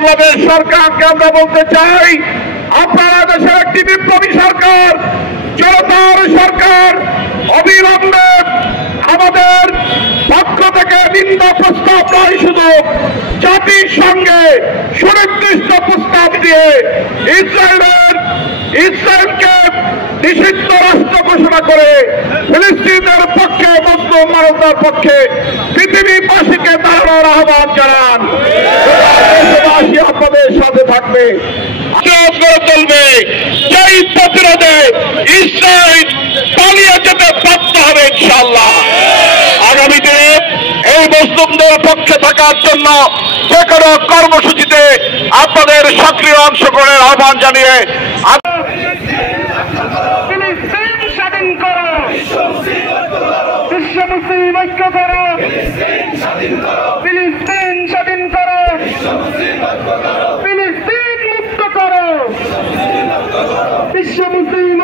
বাংলাদেশ সরকারকে আমরা বলতে চাই, আপনারা দেশের একটি বিপ্লবী সরকার, জনতার সরকার, অবিলম্বে আমাদের পক্ষ থেকে নিন্দা প্রস্তাব নয়, শুধু জাতিসংঘে সুনির্দিষ্ট প্রস্তাব দিয়ে ইসরায়েলকে নিষিদ্ধ রাষ্ট্র ঘোষণা করে ফিলিস্তিনের পক্ষে, মুসলিম মানবতার পক্ষে পৃথিবীবাসীকে দাঁড়ানোর আহ্বান জানান। দেশবাসী আপনাদের সাথে থাকবে, চলবে। সেই প্রতিরোধে ইসরায়েল পালিয়ে যেতে বাধ্য হবে ইনশাআল্লাহ। আগামী দিনে এই মুসলিমদের পক্ষে থাকার জন্য যে কোনো কর্মসূচিতে আপনাদের সক্রিয় অংশগ্রহণের আহ্বান জানিয়ে ফিলিস্তিন স্বাধীন করো, বিশ্ব মুসলিম ঐক্য করো, ফিলিস্তিন স্বাধীন করো, ফিলিস্তিন মুক্ত করো, বিশ্ব মুসলিম